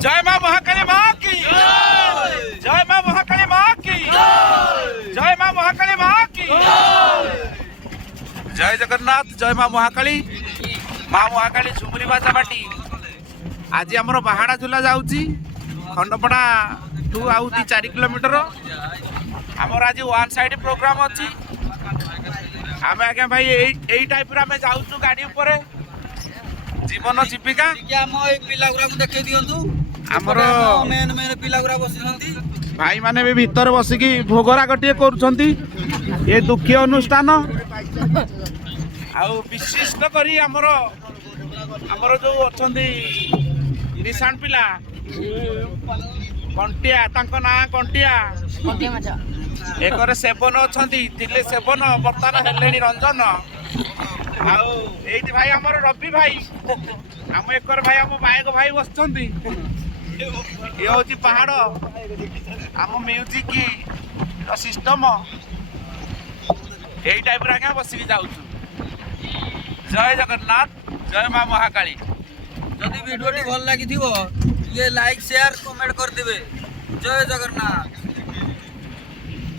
जय मां महाकाली मां की जय मां महाकाली मां की जय मां महाकाली मां की जय जगन्नाथ जय मां महाकाली झुमुरी बाजा बाटी आज आमर बाहाड़ा झुला जाऊँगी खंडपड़ा ठू आउ 4 किलोमीटर आमर आज वन साइड प्रोग्राम अच्छी आम आज्ञा भाई यही टाइप जाऊँ गाड़ी उपर जीवन जीविका देखे दिंतु आमर मेन मेन पिला बस भाई माने भी भीतर बसिकी भोगरा गोटे कर ये दुखी अनुष्ठान विशिष्ट करी आमर जो अच्छा निशान पिला कंटिया तांको ना कंटिया एक सेवन अच्छा सेवन बर्तमान हेले रंजन आईटी भाई आमर रवि भाई आम एक भाई आम बायक भाई बस ये हूँ पहाड़ आम म्यूजिक सिस्टम यही टाइप आज्ञा बसिकी जाऊँ जय जगन्नाथ जय मां महाकाली जदि वीडियो भल लगी ये लाइक शेयर कमेंट कर देवे जय जगन्नाथ।